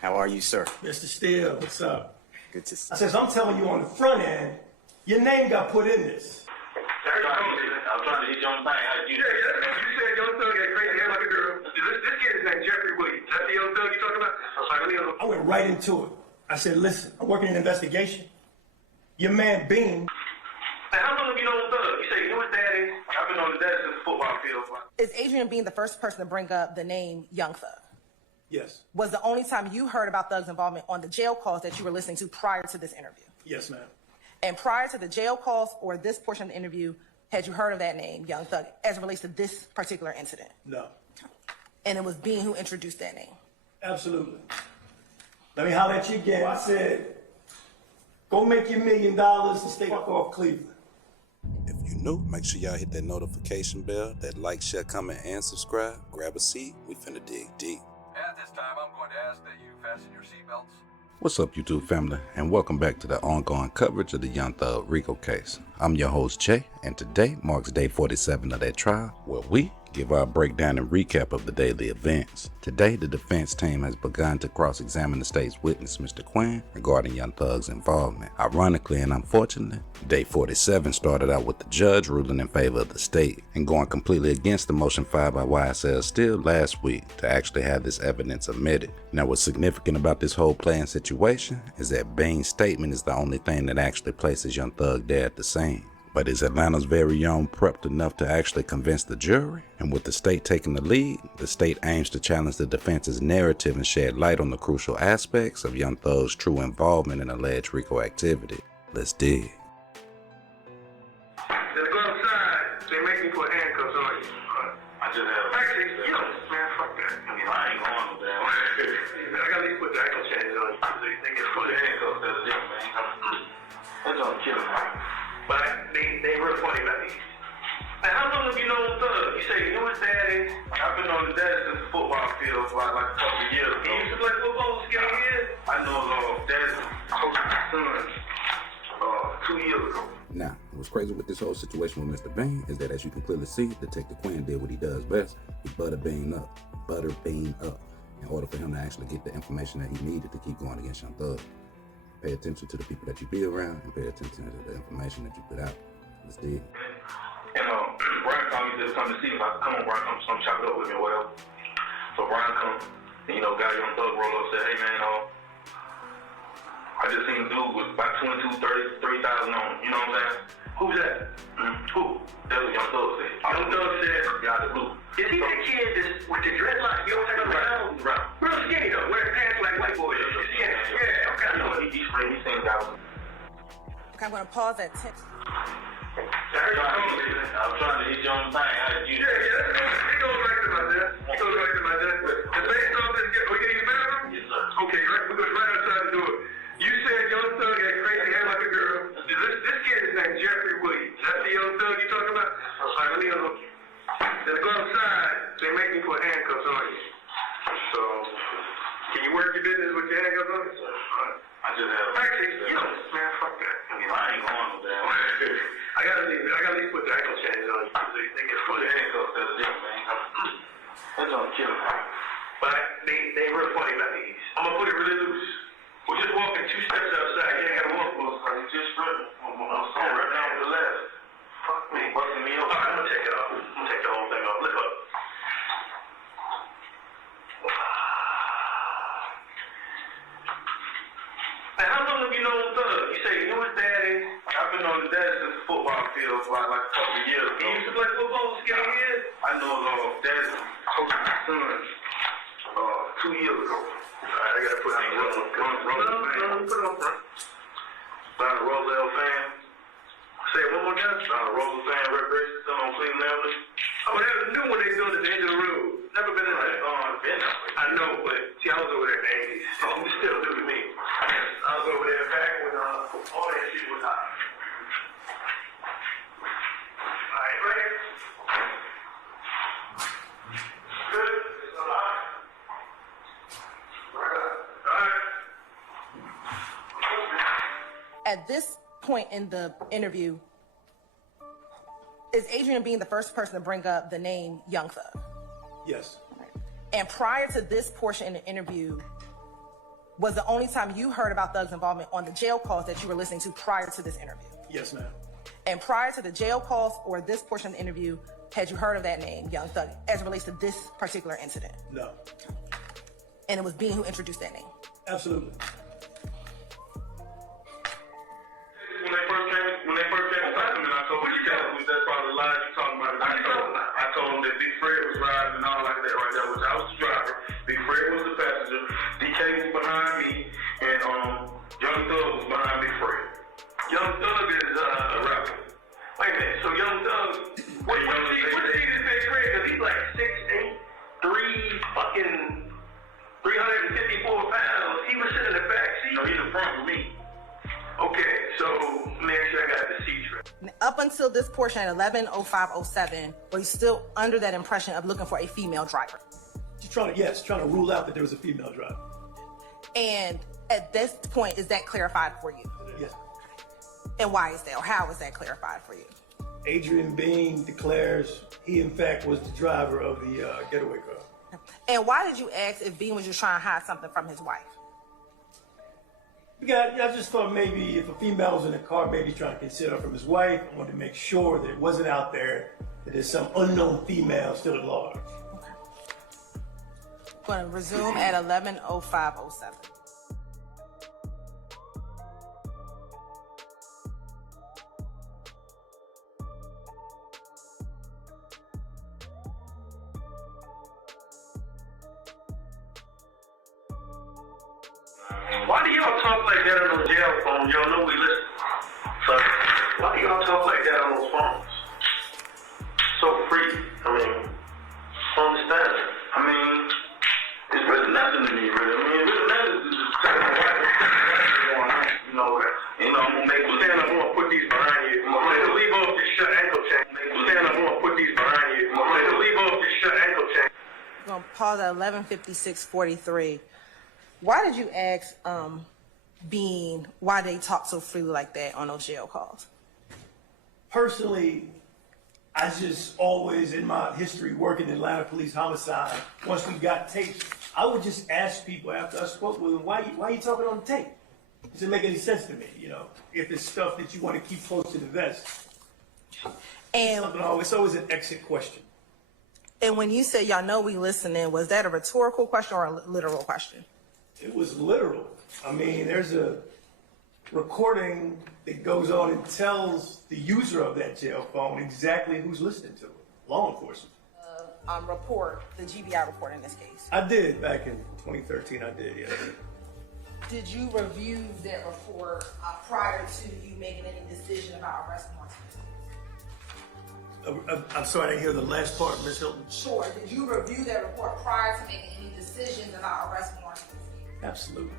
How are you, sir? Mr. Steele, what's up? Good to see I you. says, I'm telling you on the front end, your name got put in this. I'm trying to hit you on the thing. You said Young Thug got crazy hair like a girl. This kid is named Jeffrey Williams. That's the Young Thug you talking about? I went right into it. I said, listen, I'm working an investigation. Your man Bean. Hey, how long have you known Thug? You say you knew his daddy. I've been on his daddy since the football field. Is Adrian Bean the first person to bring up the name Young Thug? Yes. Was the only time you heard about Thug's involvement on the jail calls that you were listening to prior to this interview? Yes, ma'am. And prior to the jail calls or this portion of the interview, had you heard of that name, Young Thug, as it relates to this particular incident? No. And it was Bean who introduced that name? Absolutely. Let me holler at you again. I said, go make your $1 million and stay off Cleveland. If you're new, make sure y'all hit that notification bell, that like, share, comment, and subscribe. Grab a seat. We finna dig deep. At this time, I'm going to ask that you fasten your seatbelts. What's up, YouTube family, and welcome back to the ongoing coverage of the Young Thug Rico case. I'm your host, Jay, and today marks day 47 of that trial, where we give our breakdown and recap of the daily events. Today, the defense team has begun to cross-examine the state's witness, Mr. Quinn, regarding Young Thug's involvement. Ironically and unfortunately, day 47 started out with the judge ruling in favor of the state and going completely against the motion filed by YSL Still last week to actually have this evidence omitted. Now, what's significant about this whole playing situation is that Bean's statement is the only thing that actually places Young Thug there at the scene. But is Atlanta's very own prepped enough to actually convince the jury? And with the state taking the lead, the state aims to challenge the defense's narrative and shed light on the crucial aspects of Young Thug's true involvement in alleged Rico activity. Let's dig. They go outside. They make me put handcuffs on you. I just have. Actually, man, fuck that. I ain't going with that. I gotta at least put the ankle chains on you. So you think it's put the handcuffs at the gym, man. That's all killing me. But they real funny about these. And how long have you known Thug? You say you knew his daddy. I've been on his daddy since the football field for like a couple of years ago. He used to play football with skinny kids? I know his dad's coaching his son 2 years ago. Now, what's crazy with this whole situation with Mr. Bean is that, as you can clearly see, Detective Quinn did what he does best. He buttered Bean up in order for him to actually get the information that he needed to keep going against Young Thug. Pay attention to the people that you be around and pay attention to the information that you put out. Let's dig. And Brian called me to come to see me. I said, come on, Brian, come chop it up with me or whatever. So Brian come, and got Young Thug roll up, said, hey man, I just seen a dude with about 22, 30, 3,000 on him. You know what I'm saying? Who's that? Who? That's what Young Thug said. Young Thug said, got the blue. Is he that kid with the dreadlocks? You know what I'm saying? Right. Real skinny though, wearing pants like white boys. Yeah, okay. I know he's seen guys. Okay, I'm going to pause at 10. I'm trying to hit you on the thing. It goes back to my desk. And based off this, we can use the bathroom? Yes, sir. Okay, we go right outside the door. You said Young Thug had crazy hair like a girl. This kid is named Jeffrey Williams. That's the Young Thug you talking about? All right, let me look. Then they go outside, they make me put handcuffs on you. So, can you work your business with your handcuffs on? Yes, sir. I just have. Actually, man, fuck that. I ain't going with that. I gotta at least put the ankle chains on you. So you think it's put the handcuffs at the gym, man. That's all killing me. But they real funny about these. I'm gonna put it really loose. We're just walking 2 steps outside. You ain't gotta walk close. You just strutting. I'm right down to the left. Fuck me. Busting me up. All right, I'm gonna take it off. I'm gonna take the whole thing off. Lift up. And how long have you known Thug? You say you knew his daddy. I've been on his daddy since the football field for like a couple of years ago. He used to play football with skinny kids? I know his dad's coaching his son 2 years ago. Alright, I gotta put on the fan. No, put it on front. Not a Roselle fan. Say it one more time. Not a Roselle fan, Recreation Center on Cleveland Avenue. Oh, there's a new one they built at the end of the road. Never been in there. I know, but see, I was over there in the 80s. Oh, you still new to me. I was over there back when all that shit was hot. Alright, right here. Good. Alright. At this point in the interview, is Adrian Bean the first person to bring up the name Young Thug? Yes. And prior to this portion in the interview, was the only time you heard about Thug's involvement on the jail calls that you were listening to prior to this interview. Yes, ma'am. And prior to the jail calls or this portion of the interview, had you heard of that name, Young Thug, as it relates to this particular incident? No. And it was Bean who introduced that name? Absolutely. When they first came to talk to me, I told him that's probably the lies you talking about. I told him that Big Fred was riding and all like that right there, which I was the driver. Big Fred was the passenger. DK was behind me, and Young Thug was behind Big Fred. Young Thug is a rapper. Wait a minute, so Young Thug, what seat is Big Fred? Because he's like 6'8", 354 pounds. He was sitting in the back seat. No, he's in front of me. Okay, so make sure I got the seat right. Up until this portion at 11:05:07, were you still under that impression of looking for a female driver? Just trying to rule out that there was a female driver. And at this point, is that clarified for you? Yes. And why is that, or how is that clarified for you? Adrian Bean declares he, in fact, was the driver of the getaway car. And why did you ask if Bean was just trying to hide something from his wife? I just thought maybe if a female was in the car, maybe trying to conceal her from his wife. I wanted to make sure that it wasn't out there, that there's some unknown female still at large. Okay. Going to resume at 11:05:07. Why do y'all talk like that on the jail phone? Y'all know we listen. So, why do y'all talk like that on those phones? So free. I mean, understand. I mean, it's really nothing to me, really. I mean, it's really nothing to just tell me what's going on. I'm gonna make stand up. I'm gonna put these behind you. I'm gonna leave off this shut ankle chain. Stand up. I'm gonna put these behind you. I'm gonna leave off this shut ankle chain. We're going to pause at 11:56:43. Why did you ask Bean why they talk so freely like that on those jail calls? Personally, I just always, in my history working in Atlanta Police Homicide, once we got tapes, I would just ask people after I spoke with them, why you talking on the tape? It doesn't make any sense to me, if it's stuff that you want to keep close to the vest. And It's always an exit question. And when you said y'all know we listening, was that a rhetorical question or a literal question? It was literal. I mean, there's a recording that goes on and tells the user of that jail phone exactly who's listening to it. Law enforcement. Report, the GBI report in this case. I did back in 2013. I did, yeah. Did you review that report prior to you making any decision about arrest warrants? I'm sorry, I didn't hear the last part, Ms. Hilton. Sure. Did you review that report prior to making any decisions about arrest warrants? Absolutely.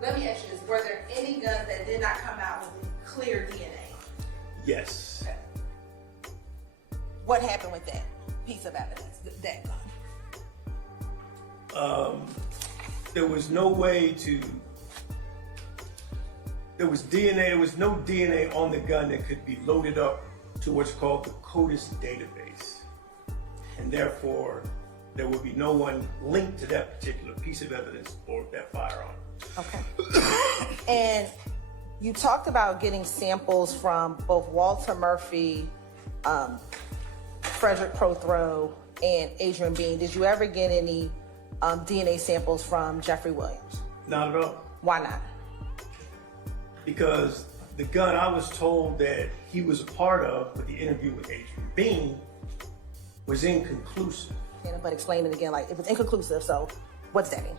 Let me ask you this. Were there any guns that did not come out with clear DNA? Yes. Okay. What happened with that piece of evidence, that gun? There was no way to... There was no DNA on the gun that could be loaded up to what's called the CODIS database. And therefore, there would be no one linked to that particular piece of evidence or that firearm. Okay. And you talked about getting samples from both Walter Murphy, Frederick Prothrow, and Adrian Bean. Did you ever get any DNA samples from Jeffrey Williams? Not at all. Why not? Because the gun I was told that he was a part of with the interview with Adrian Bean was inconclusive. But explain it again, like it was inconclusive, so what's that mean?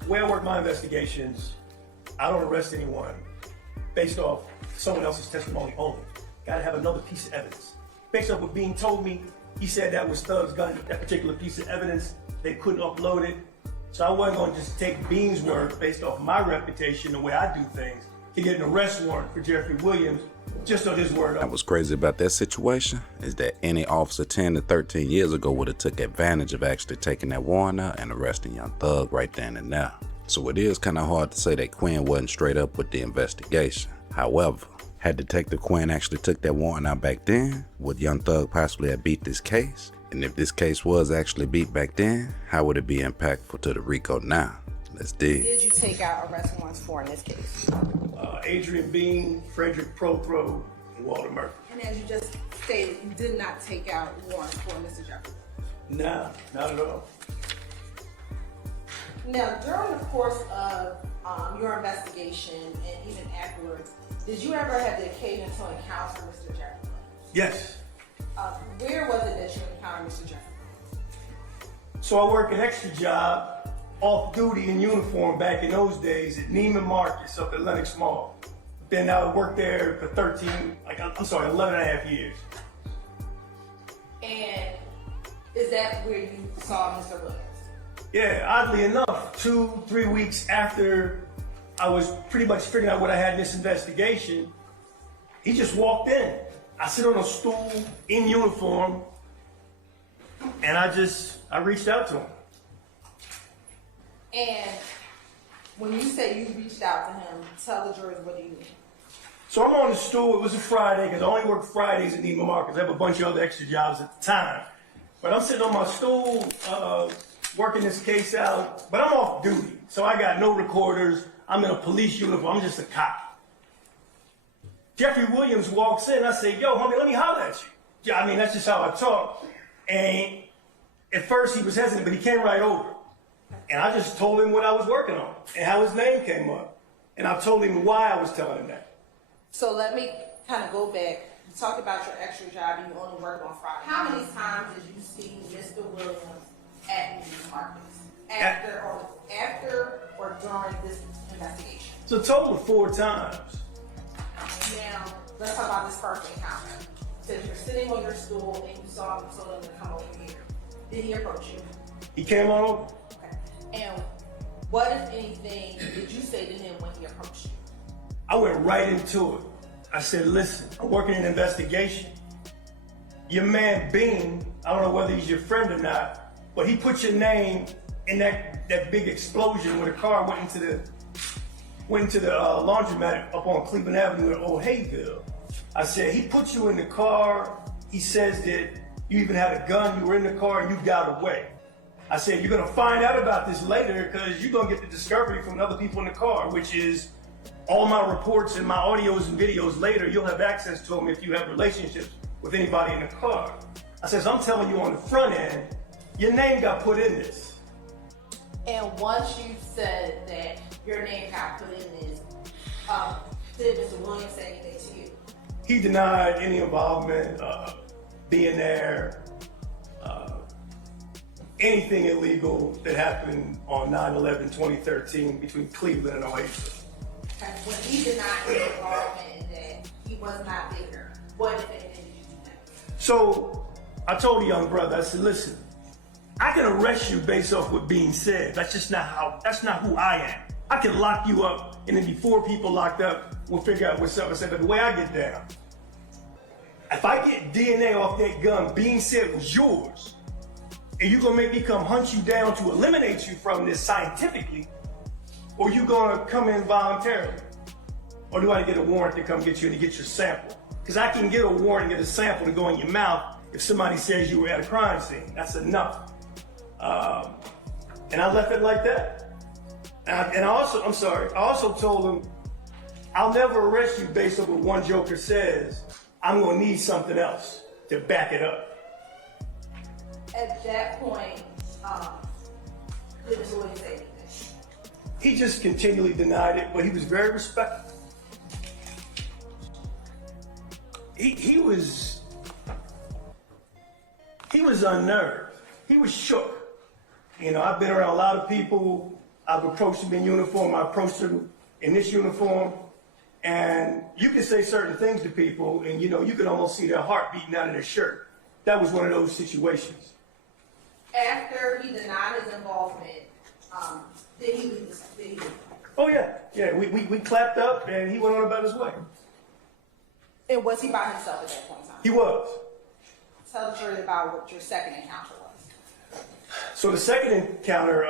The way I work my investigations, I don't arrest anyone based off someone else's testimony only. Gotta have another piece of evidence. Based off what Bean told me, he said that was Thug's gun, that particular piece of evidence. They couldn't upload it. So I wasn't gonna just take Bean's word based off my reputation, the way I do things, to get an arrest warrant for Jeffrey Williams just on his word. What was crazy about that situation is that any officer 10 to 13 years ago would have took advantage of actually taking that warrant out and arresting Young Thug right then and now. So it is kind of hard to say that Quinn wasn't straight up with the investigation. However, had Detective Quinn actually took that warrant out back then, would Young Thug possibly have beat this case? And if this case was actually beat back then, how would it be impactful to the Rico now? Let's dig. Did you take out arrest warrants for in this case? Adrian Bean, Frederick Prothrow, and Walter Murphy. And as you just stated, you did not take out warrants for Mr. Jefferson. Nah, not at all. Now, during the course of your investigation and even afterwards, did you ever have the occasion to encounter Mr. Jefferson? Yes. Where was it that you encountered Mr. Jefferson? So I work an extra job, off duty in uniform back in those days at Neiman Marcus up at Lenox Mall. Then I worked there for 11 and a half years. And is that where you saw Mr. Williams? Yeah, oddly enough, 2-3 weeks after I was pretty much figuring out what I had in this investigation, he just walked in. I sit on a stool in uniform, and I reached out to him. And when you say you reached out to him, tell the jurors what do you mean? So I'm on the stool. It was a Friday because I only work Fridays at Neiman Marcus. I have a bunch of other extra jobs at the time. But I'm sitting on my stool working this case out. But I'm off duty. So I got no recorders. I'm in a police uniform. I'm just a cop. Jeffrey Williams walks in. I say, yo, homie, let me holler at you. Yeah, I mean, that's just how I talk. And at first he was hesitant, but he came right over. And I just told him what I was working on and how his name came up. And I told him why I was telling him that. So let me kind of go back. You talked about your extra job and you only worked on Friday. How many times did you see Mr. Williams at Neiman Marcus? After or during this investigation? It's a total of 4 times. Now, let's talk about this first encounter. So if you're sitting on your stool and you saw him, you told him to come over here. Did he approach you? He came on over. Okay. And what, if anything, did you say to him when he approached you? I went right into it. I said, listen, I'm working an investigation. Your man Bean, I don't know whether he's your friend or not, but he put your name in that big explosion where the car went into the laundromat up on Cleveland Avenue in Old Hayville. I said, he put you in the car. He says that you even had a gun, you were in the car, and you got away. I said, you're gonna find out about this later because you're gonna get the discovery from other people in the car, which is all my reports and my audios and videos later, you'll have access to them if you have relationships with anybody in the car. I said, so I'm telling you on the front end, your name got put in this. And once you said that your name got put in this, did Mr. Williams say anything to you? He denied any involvement, being there, anything illegal that happened on 9/11/2013 between Cleveland and Oasis. When he denied his involvement in that, he was not there. What, if anything, did you do next? So I told the young brother, I said, listen, I can arrest you based off what being said. That's not who I am. I can lock you up, and then before people locked up, we'll figure out what's up. I said, but the way I get down, if I get DNA off that gun, being said was yours, and you're gonna make me come hunt you down to eliminate you from this scientifically, or you gonna come in voluntarily? Or do I get a warrant to come get you and to get your sample? Because I can get a warrant and get a sample to go in your mouth if somebody says you were at a crime scene. That's enough. And I left it like that. And I also told him, I'll never arrest you based on what one joker says. I'm gonna need something else to back it up. At that point, did Mr. Williams say anything? He just continually denied it, but he was very respectful. He was unnerved. He was shook. You know, I've been around a lot of people. I've approached them in uniform. I approached them in this uniform. And you can say certain things to people, and you know, you can almost see their heart beating out of their shirt. That was one of those situations. After he denied his involvement, did he leave this? Did he leave? Oh yeah, we clapped up, and he went on about his way. And was he by himself at that point in time? He was. Tell the jury about what your second encounter was. So the second encounter,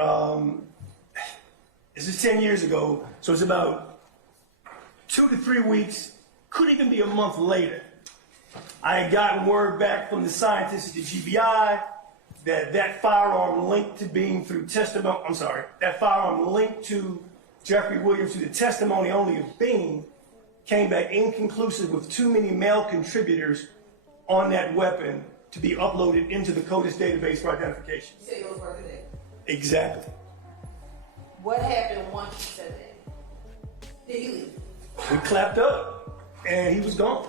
this is 10 years ago, so it's about 2 to 3 weeks, could even be a month later. I had gotten word back from the scientists at the GBI that firearm linked to being through testimony, that firearm linked to Jeffrey Williams through the testimony only of Bean came back inconclusive with too many male contributors on that weapon to be uploaded into the CODIS database for identification. You said it was working there. Exactly. What happened once you said that? Did he leave? We clapped up, and he was gone.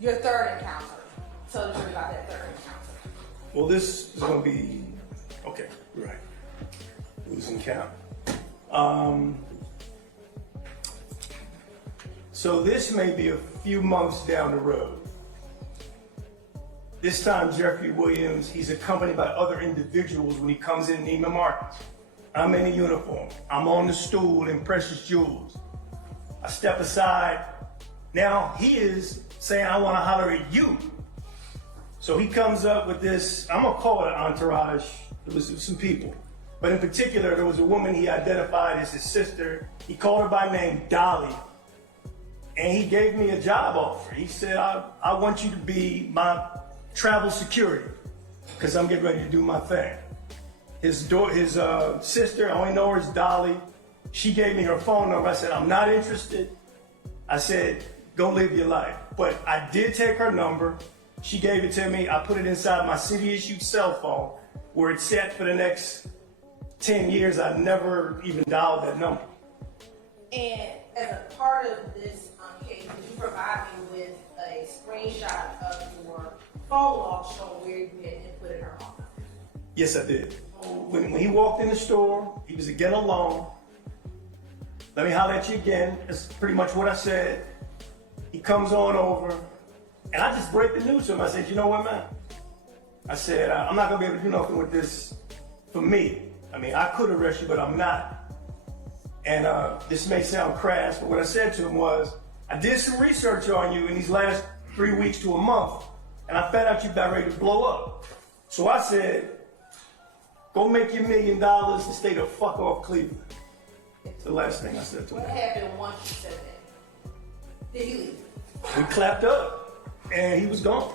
Your third encounter. Tell the jury about that third encounter. Well, this is going to be, okay, right. Losing count. So this may be a few months down the road. This time, Jeffrey Williams, he's accompanied by other individuals when he comes in Neiman Marcus. I'm in a uniform. I'm on the stool in Precious Jewels. I step aside. Now he is saying, I want to holler at you. So he comes up with this, I'm gonna call it an entourage. It was some people. But in particular, there was a woman he identified as his sister. He called her by name Dolly. And he gave me a job offer. He said, I want you to be my travel security because I'm getting ready to do my thing. His sister, I only know her as Dolly. She gave me her phone number. I said, I'm not interested. I said, go live your life. But I did take her number. She gave it to me. I put it inside my city-issued cell phone where it's set for the next 10 years. I never even dialed that number. And as a part of this case, did you provide me with a screenshot of your phone log showing where you had inputted her on? Yes, I did. When he walked in the store, he was again alone. Let me holler at you again. That's pretty much what I said. He comes on over, and I just break the news to him. I said, you know what, man? I said, I'm not going to be able to do nothing with this for me. I mean, I could arrest you, but I'm not. And this may sound crass, but what I said to him was, I did some research on you in these last 3 weeks to a month, and I found out you're about ready to blow up. So I said, go make your $1 million and stay the fuck off Cleveland. That's the last thing I said to him. What happened once you said that? Did he leave? We clapped up, and he was gone.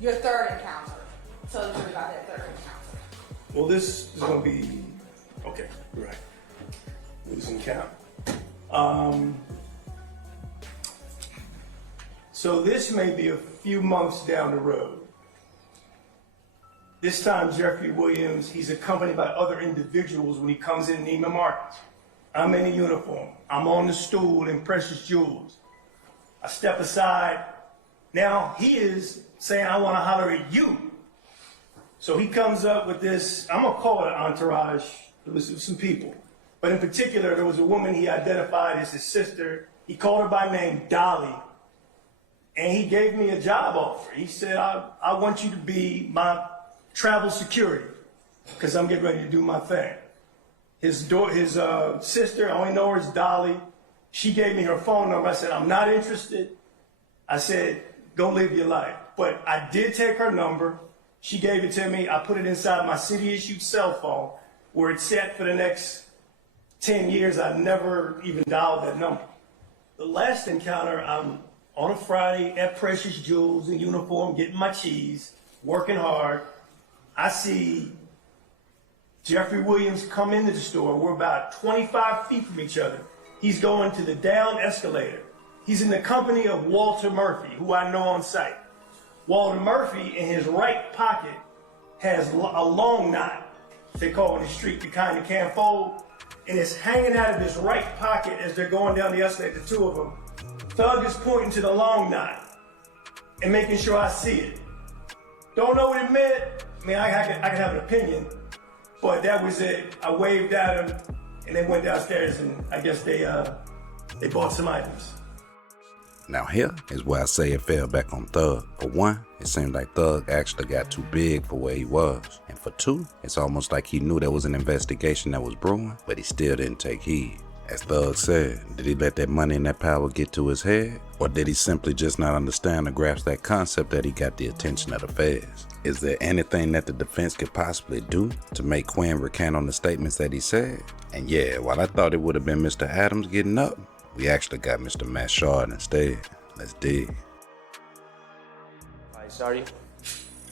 Your third encounter. Tell the jury about that third encounter. Well, this is going to be, okay, right. Losing count. So this may be a few months down the road. This time, Jeffrey Williams, he's accompanied by other individuals when he comes in Neiman Marcus. I'm in a uniform. I'm on the stool in Precious Jewels. I step aside. Now he is saying, I want to holler at you. So he comes up with this, I'm going to call it an entourage. It was some people. But in particular, there was a woman he identified as his sister. He called her by name Dolly. And he gave me a job offer. He said, I want you to be my travel security because I'm getting ready to do my thing. His sister, I only know her as Dolly. She gave me her phone number. I said, I'm not interested. I said, go live your life. But I did take her number. She gave it to me. I put it inside my city-issued cell phone where it's set for the next 10 years. I never even dialed that number. The last encounter, I'm on a Friday at Precious Jewels in uniform, getting my cheese, working hard. I see Jeffrey Williams come into the store. We're about 25 feet from each other. He's going to the down escalator. He's in the company of Walter Murphy, who I know on site. Walter Murphy, in his right pocket, has a long knot, they call it in the street, the kind you can't fold, and it's hanging out of his right pocket as they're going down the escalator, the two of them. Thug is pointing to the long knot and making sure I see it. Don't know what it meant. I mean, I can have an opinion, but that was it. I waved at him, and they went downstairs, and I guess they bought some items. Now here is where I say it fell back on Thug. For one, it seemed like Thug actually got too big for where he was. And for two, it's almost like he knew there was an investigation that was brewing, but he still didn't take heed. As Thug said, did he let that money and that power get to his head? Or did he simply just not understand or grasp that concept that he got the attention of the feds? Is there anything that the defense could possibly do to make Quinn recant on the statements that he said? And yeah, while I thought it would have been Mr. Adams getting up, We actually got Mr. Matt Shard instead. Let's dig. Hi, sorry.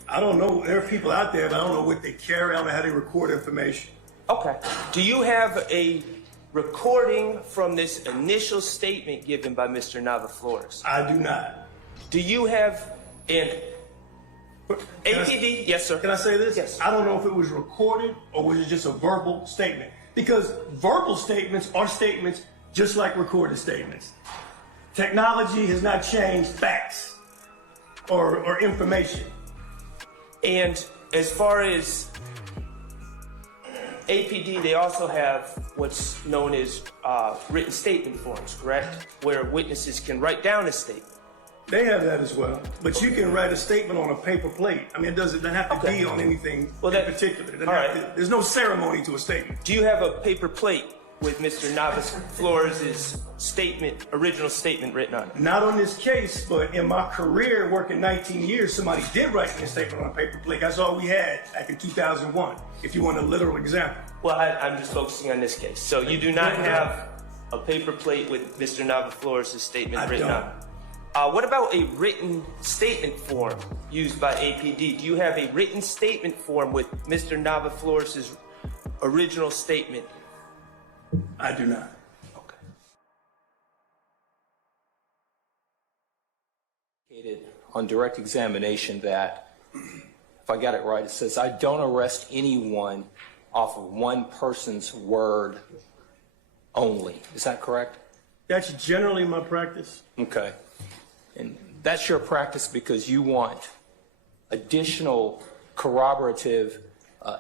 I don't know. There are people out there, but I don't know what they carry. I don't know how they record information. Okay. Do you have a recording from this initial statement given by Mr. Nava Flores? I do not. Do you have an APD? Yes, sir. Can I say this? Yes. I don't know if it was recorded or was it just a verbal statement. Because verbal statements are statements just like recorded statements. Technology has not changed facts or information. And as far as APD, they also have what's known as written statement forms, correct? Where witnesses can write down a statement. They have that as well. But you can write a statement on a paper plate. I mean, it doesn't have to be on anything in particular. It doesn't have to- there's no ceremony to a statement. Do you have a paper plate with Mr. Nava Flores' statement, original statement written on it? Not on this case, but in my career, working 19 years, somebody did write me a statement on a paper plate. That's all we had back in 2001, if you want a literal example. Well, I'm just focusing on this case. So you do not have a paper plate with Mr. Nava Flores' statement written on it? What about a written statement form used by APD? Do you have a written statement form with Mr. Nava Flores' original statement? I do not. Okay. On direct examination that, if I got it right, it says, I don't arrest anyone off of one person's word only. Is that correct? That's generally my practice. Okay. And that's your practice because you want additional corroborative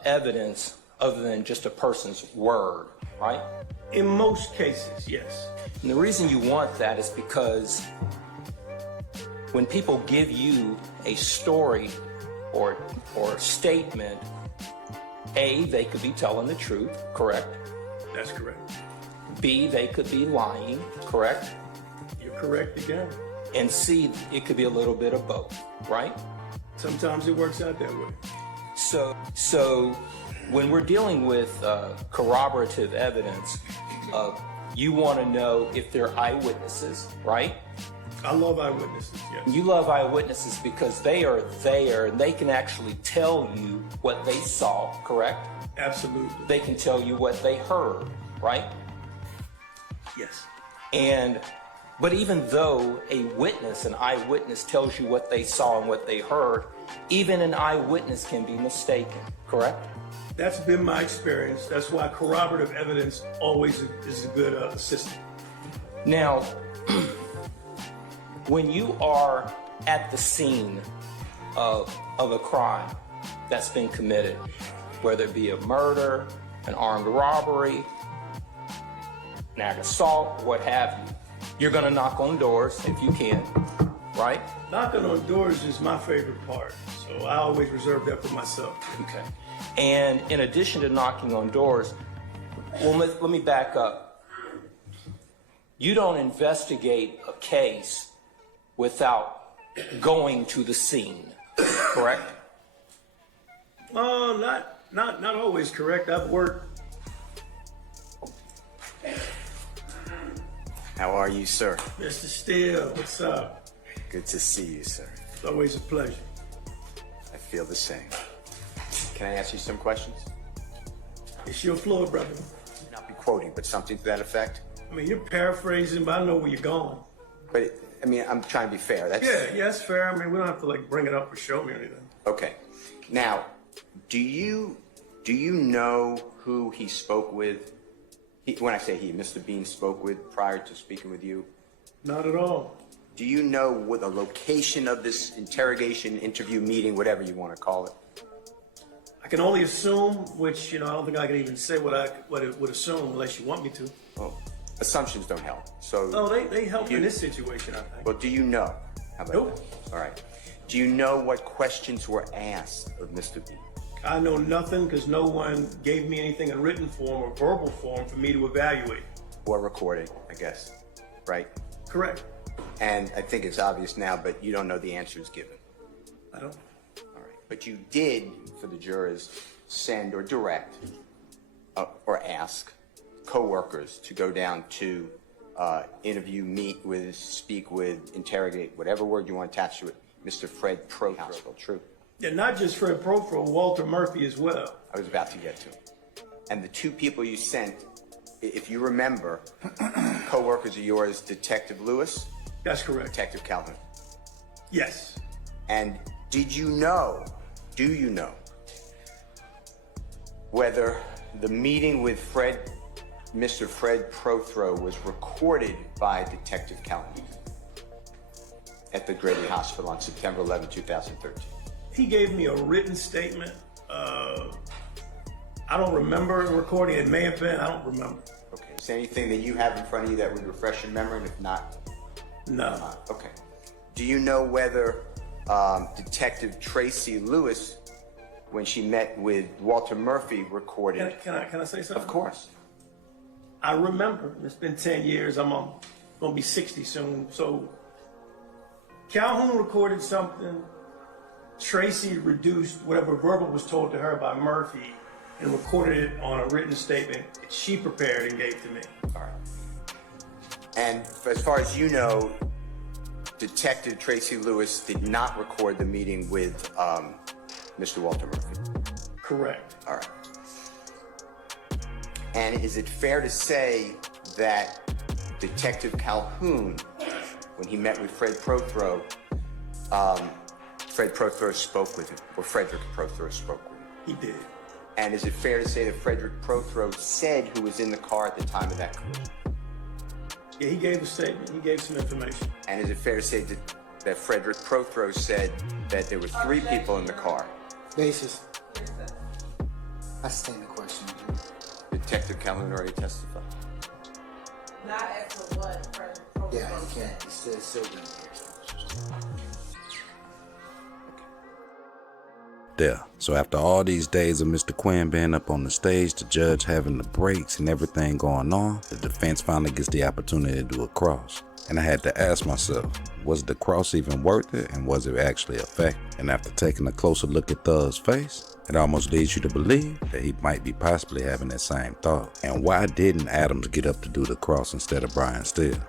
evidence other than just a person's word, right? In most cases, yes. And the reason you want that is because when people give you a story or statement, A, they could be telling the truth, correct? That's correct. B, they could be lying, correct? You're correct again. And C, it could be a little bit of both, right? Sometimes it works out that way. So when we're dealing with corroborative evidence, you want to know if they're eyewitnesses, right? I love eyewitnesses, yes. You love eyewitnesses because they are there and they can actually tell you what they saw, correct? Absolutely. They can tell you what they heard, right? Yes. But even though a witness, an eyewitness, tells you what they saw and what they heard, even an eyewitness can be mistaken, correct? That's been my experience. That's why corroborative evidence always is a good assistant. Now, when you are at the scene of a crime that's been committed, whether it be a murder, an armed robbery, an act of assault, what have you, you're going to knock on doors if you can, right? Knocking on doors is my favorite part, so I always reserve that for myself. Okay. And in addition to knocking on doors, well, let me back up. You don't investigate a case without going to the scene, correct? Not always correct. I've worked. How are you, sir? Mr. Steele, what's up? Good to see you, sir. It's always a pleasure. I feel the same. Can I ask you some questions? It's your floor, brother. Not be quoting, but something to that effect. I mean, you're paraphrasing, but I know where you're going. But I'm trying to be fair. That's Yeah, that's fair. I mean, we don't have to bring it up or show me or anything. okay. Now, do you know who he spoke with? When I say he, Mr. Bean spoke with prior to speaking with you. Not at all. Do you know what the location of this interrogation, interview, meeting, whatever you want to call it? I can only assume, which I don't think I can even say what it would assume unless you want me to. Well, assumptions don't help. So. Oh, they help in this situation, I think. Well, do you know? How about Nope. that? All right. Do you know what questions were asked of Mr. Bean? I know nothing because no one gave me anything in written form or verbal form for me to evaluate. Or recording, I guess. Right? Correct. And I think it's obvious now, but you don't know the answers given. I don't. All right. But you did, for the jurors, send or direct or ask co-workers to go down to interview, meet with, speak with, interrogate, whatever word you want attached to it, Mr. Fred Prothro. True. Yeah, not just Fred Profro, Walter Murphy as well. I was about to get to. And the two people you sent, if you remember, co-workers of yours, Detective Lewis, That's correct. Detective Calhoun. Yes. And do you know, whether the meeting with Mr. Fred Prothro was recorded by Detective Calhoun at the Grady Hospital on September 11, 2013? He gave me a written statement. I don't remember the recording. It may have been. I don't remember. Okay. Is there anything that you have in front of you that would refresh your memory? And if not, No. okay. Do you know whether Detective Tracy Lewis, when she met with Walter Murphy, recorded? Can I say something? Of course. I remember. It's been 10 years. I'm going to be 60 soon. So Calhoun recorded something. Tracy reduced whatever verbal was told to her by Murphy and recorded it on a written statement that she prepared and gave to me. All right. And as far as you know, Detective Tracy Lewis did not record the meeting with Mr. Walter Murphy. Correct. All right. And is it fair to say that Detective Calhoun, when he met with Fred Prothro, Fred Prothro spoke with him, or Frederick Prothro spoke with him? He did. And is it fair to say that Frederick Prothro said who was in the car at the time of that collision? Yeah, he gave a statement. He gave some information. And is it fair to say that Frederick Prothro said that there were 3 people in the car? Basis. I stand the question. Detective Calhoun already testified. Not as to what Fred Profro Yeah, you said. can't. It says Sylvan here. There. So after all these days of Mr. Quinn being up on the stage, the judge having the breaks and everything going on, the defense finally gets the opportunity to do a cross. And I had to ask myself, was the cross even worth it, and was it actually effective? And after taking a closer look at Thug's face, it almost leads you to believe that he might be possibly having that same thought. And why didn't Adams get up to do the cross instead of Brian Steele?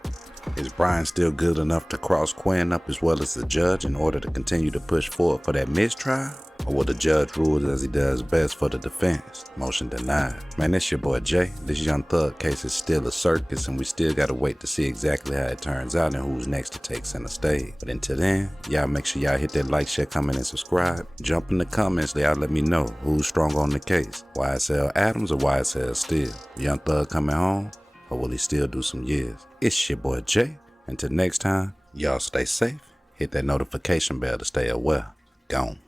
Is Brian still good enough to cross Quinn up as well as the judge in order to continue to push forward for that mistrial? Or will the judge rule as he does best for the defense? Motion denied. Man, it's your boy Jay. This Young Thug case is still a circus, and we still gotta wait to see exactly how it turns out and who's next to take center stage. But until then, y'all make sure y'all hit that like, share, comment, and subscribe. Jump in the comments, y'all let me know who's strong on the case. YSL Adams or YSL Steele? Young Thug coming home, or will he still do some years? It's your boy Jay. Until next time, y'all stay safe. Hit that notification bell to stay aware. Gone.